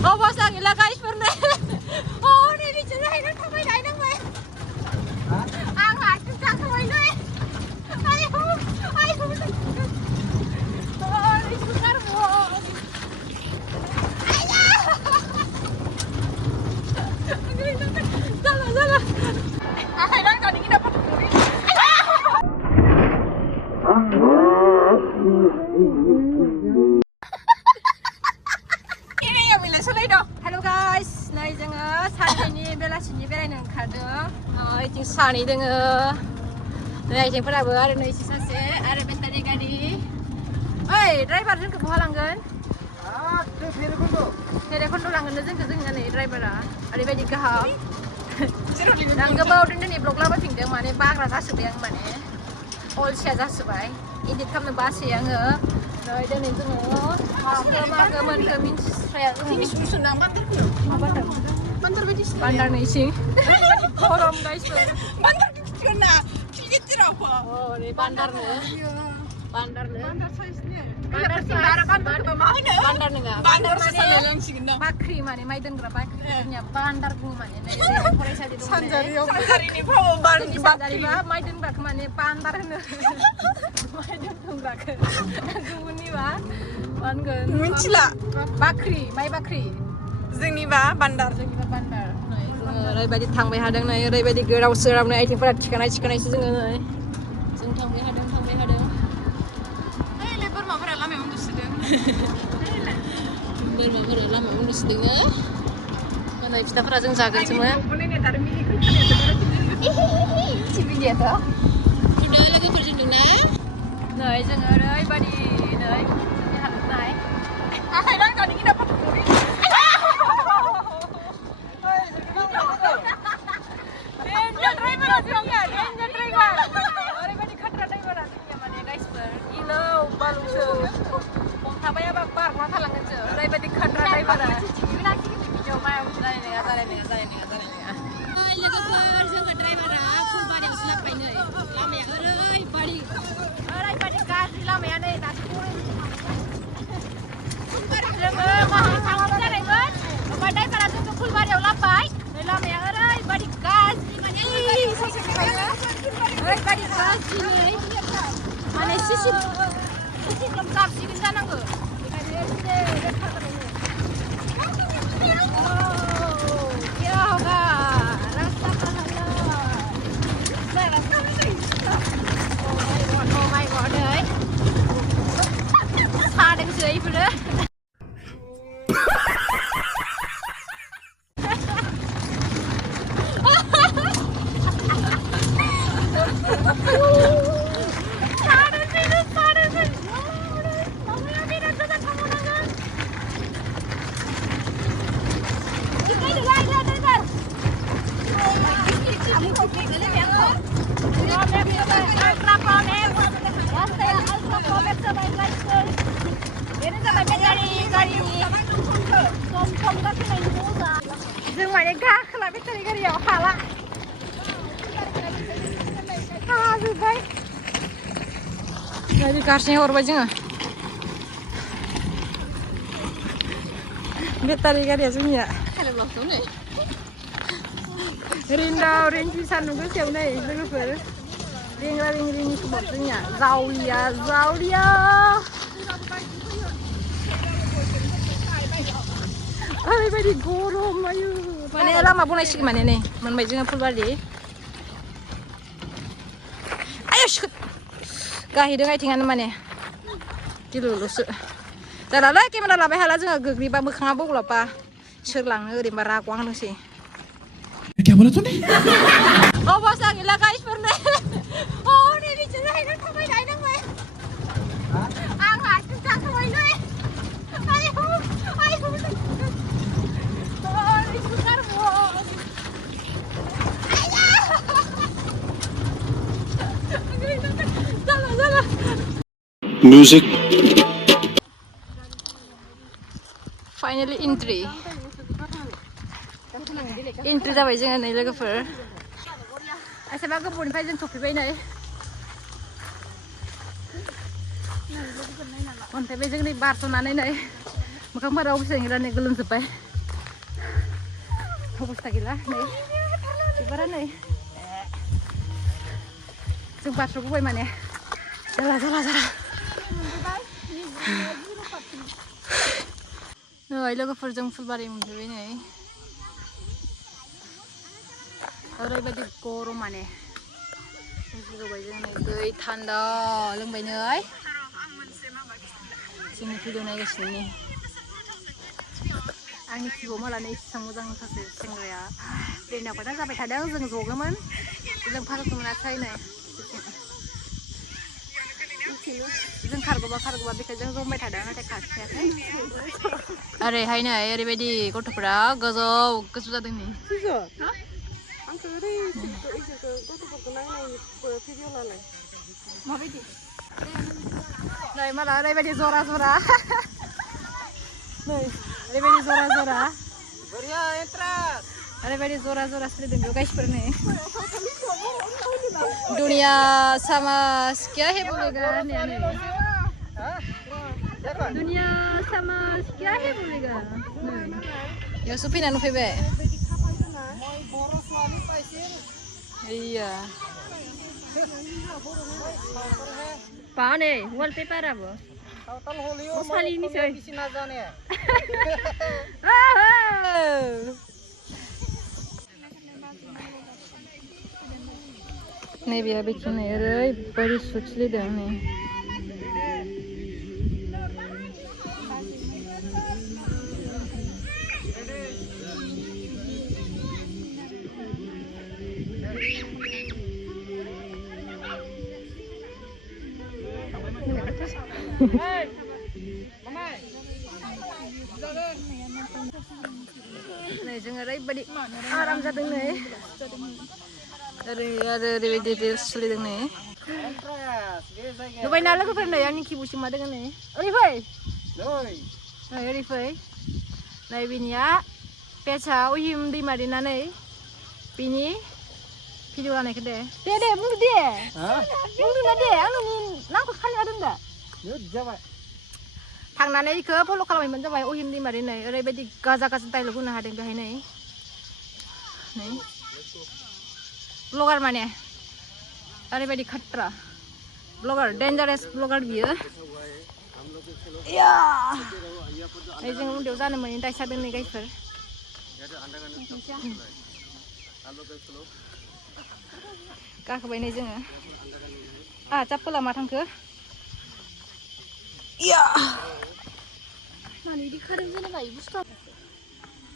Oh bos lagi lah guys pernah. Oh ini dicerahin sampai dah nang mai. Angkat kencang sampai dah. Ayo. Oh ini sukar bos. Salah. Ay lang tadi kita dapat turi. Hello guys, nah जोङो सानैनि बेलासिनि बेरायनो ओंखारदों इथिं सानै दोङो नै आइथिंफोराबो आरो नै सासे आरो बेटारि गारि ओइ ड्राइभार जोंखौ बहा लांगोन फेरेखन्द लांगोन जोंखौ जोंना नै ड्राइभारा ओरैबायदि गाहाम आं गोबाव दिनै ब्लग लाबोफिनदों माने बाग्रा जासोबाय आं माने अलसिया जासोबाय इदिट खालामनो बासै आङो नै दिनै जोङो माखो मोनखो मिन्थिस्राया bandar nih sih korom guys bandar gitu na gitu apa oh ini bandar nih bandar size nya bandar ke mana bandar nih nggak bandar mana bakri mana maiden berapa bakrinya bandar gue mana nih korea di sanjari ini bawa bakri maiden berapa mana bandar nih maiden berapa gue nih bah bangun muncila bakri mai bakri जोंनिबा बान्दार ओरैबायदि थांबाय हादों नै ओरैबायदि गोराव सोराव नै आइथिंफोरा थिखानायसो जोङो नै जों थांबाय हादों ओइ बोरमाफोरा लामायाव उन्दुसोदों बोरमाफोरा लामायाव उन्दुसोदों नै फिथाफोरा जों जागोनसोमोन लोगोफोरजों दंना नै जोङो ओरैबायदि नै जोंनि हालत नाय आखाइ दानि kita dapat turi mana sisi lengkap sih di sana nggak? Ya enggak, rasa pahala. Oh my god, deh. Sadeng sih itu. जों माने गाखोला बेटारि गारियाव हाला हाजोब्बाय गारि गारसिन हरबाय जोङो बेटारि गारिया जोंनिया रिन्दाव रिन्थि सान्दुं गोसायाव नै लोगोफोर रिंला रिंनि समाव जोंनिया जावलिया ओरैबायदि गरम आयु माने लामा बनायसिगोन माने नै मोनबाय जोङो फुलबारि आयु गाहैदों आथिङानो माने गिलुलुसो जालालै केमेरा लाबाय हाला जोङो गोग्लैबा मोखाङा बौलाबा सोर लांनो ओरैनोबा रागवांनोसै क्या बोला तूने oh bos lagi lah guys pernah oh ini dicerahin sampai dah nang mai angkat kencang sampai dah ayo oh ini sukar bos salah music finally entry जाबाय जोङो नै लोगोफोर एसेबा गोबावनिफ्राय जों सफैबाय नै मोनफैबाय जोंनि बारस'नानै नै मोखांफोराव बेसेबां गोलोमजोब्बाय अबस्था गैला नै बिबारा नै जों बारस'बोबाय माने जाला नै लोगोफोरजों फुलबारि मोनफैबाय नै ओरैबायदि गरम माने होबाय जों नै दै थान्दा लोंबाय नै जोंनि भिडिअ नायगासिनो नै आंनि भिडिअ मालानो एसेबां मोजां सासे सेंग्राया बेरायनायाव खोथा जाबाय थादों जों जगोमोन जों फारखौ मोनासै नै जों खारगौबा बेखौ जों जमबाय थादों नाथाय खारखायाखै ओरैहाय नै ओरैबायदि गथ'फोरा गोजौ जादों नै आंखौ गथ'फोरखौ नायनायनि भिडिअ लालाय माबायदि नै माला ओरैबायदि जरा नै ओरैबायदि जरा ओरैबायदि जरा सोलिदों बेयाव गाइसफोर नै दुनिया समाज क्या है बोलेगा दुनिया समाज क्या है बोलेगा बेयावसो फैनानै फैबाय iya pane wallpaper apa kali ini coy nih biar bikin nih baru suci deh nih Nih jangan oरैबायदि आराम जादों नै ओरैबायदि सोलिदों नै नुबायना लोगोफोर नै आंनि खिबुसिम मा दोङो नै ओरै फै नै बिनिया पेचा उहिम दैमा दिनानै बिनि भिडिअ लानायखौ दे बुंदो दे बुंदोना दे आंनि नामखौ खालिना दोनदा जाबाय थांनानै इखौ फल' खालामहैबानो जाबाय उहिम दैमारि नै ओरैबायदि गाजा डायलग होनो हादों बेहाय नै ब्लगार माने ओरैबायदि खतरा ब्लगार डेन्जारेस ब्लगार बियो जों उन्दैयाव जानो मोनि दाय जादों नै गाइसफोर गाखोबाय नै जोङो चापकोला मा थांखो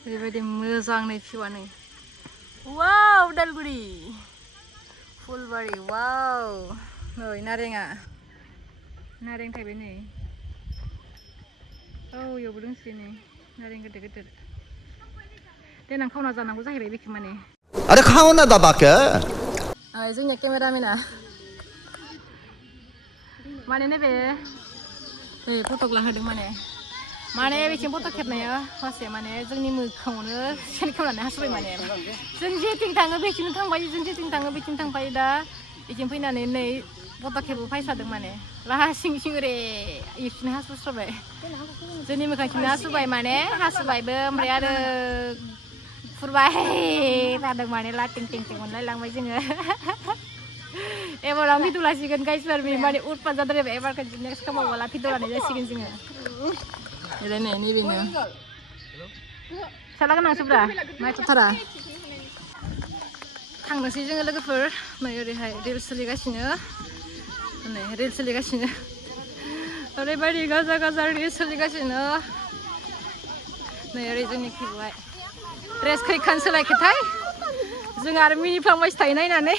ओरैबायदि मोजां नै भिउआ नै वाव उदालगुरि फुलबारि वाव नै नारें थाइबाय नै इयावबो दंसै नै नारें गिदिर देनां खावना जानांगौ जाहैबाय बेखौ माने अरे खाओ ना दबा के जोंनिया केमेरामेना माने नैबे फटक लाहोदों माने बेथिं फट' खेबनाया मासे माने जोंनि मोखाङावनो सेन खालामनानै हासुबाय माने जों जेथिं थाङो बेथिंनो थांबाय जों जेथिं थाङो बेथिं थांबाय दा बेथिं फैनानै नै फट' खेबो फायसादों माने लाहा सिं ओरै इसिनो हासुस्राबाय जोंनि मोखांथिंनो हासुबाय माने हासुबायबो ओमफ्राय आरो फुरबाय थादों माने लाटिं टिं मोनलायलांबाय जोङो एबाराव भिडिअ लासिगोन गाइसफोर माने उतपात जाद्रायबाय एबार नेक्स्ट खामावला भिडिअ लानाय जासिगोन जोङो नै बेनो फिसाला गोनांसोब्रा नायथ'थारा थांनोसै जोङो लोगोफोर नै ओरैहाय रिल सोलिगासिनो ओरैबायदि गाजा रिल सोलिगासिनो नै ओरै जोंनि खिबुहाय ड्रेस खैखान सोलायखोथाय जों आरो मिनिफ्लांबायसो थायो नायनानै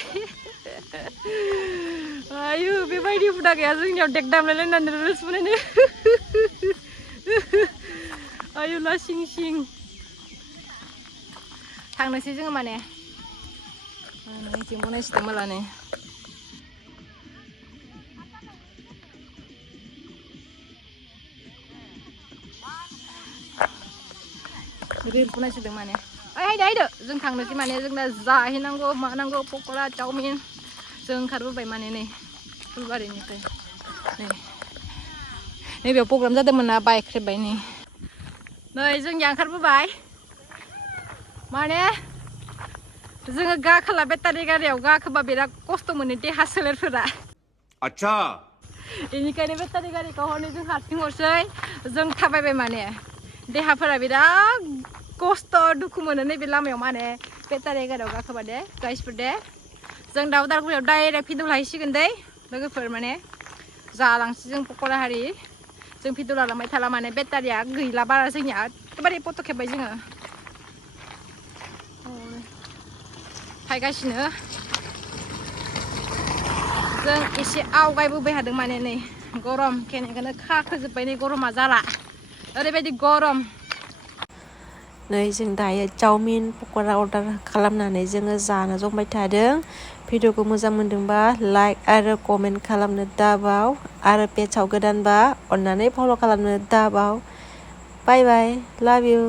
आयु बेबायदि हुदा गैया जोंनियाव देक दामलायलायनानै रिल्स बानायनो आयु ला सिं थांनोसै जोङो माने जों बनायसिगोन मालानो रिल्स बनायसिगोन माने हायदो जों थांनोसै माने जोंना जाहैनांगौ मानांगौ पक'रा चावमिन जों ओंखारबोबाय माने नै फुलबारिनिफ्राय नैबेयाव प्रग्राम जादोंमोन ना बाइक रेबबाय नै जोंनिया ओंखारबोबाय माने जोङो गाखोला बेटारि गारियाव गाखोबा बिराद खस्थ' मोनो देहा सोलेरफोरा अच्छा बेनिखायनो बेटारि गारिखौ हनै जों हारसिं हरसै जों थाबायबाय माने देहाफोरा बिराद खस्थ' दुखु मोनो नैबे लामायाव माने बेटारि गारियाव गाखोबा दे गाइसफोर दे जों दा उदालगुरियाव डाइरेक्ट भिडिअ लाहैसिगोन दे लोगोफोर माने जालांसै जों पक'रा हारि जों भिडिअ लालांबाय थाला माने बेटारिया गैला बारा जोंनिया एखेबारे फट' खेबबाय जोङो फायगासिनो जों एसे आवगायबोबाय थादों माने नै गरम खेनेखौनो खाखोजोब्बाय नै गरमा जाला ओरैबायदि गरम नै जों दायो चावमिन पक'रा अर्डार खालामनानै जोङो जानो जमबाय थादों भिडिअखौ मोजां मोनदोंबा लाइक आरो कमेन्ट खालामनो दाबाव आरो पेजाव गोदानबा अन्नानै फल' खालामनो दाबाव बाय बाय लाभ इउ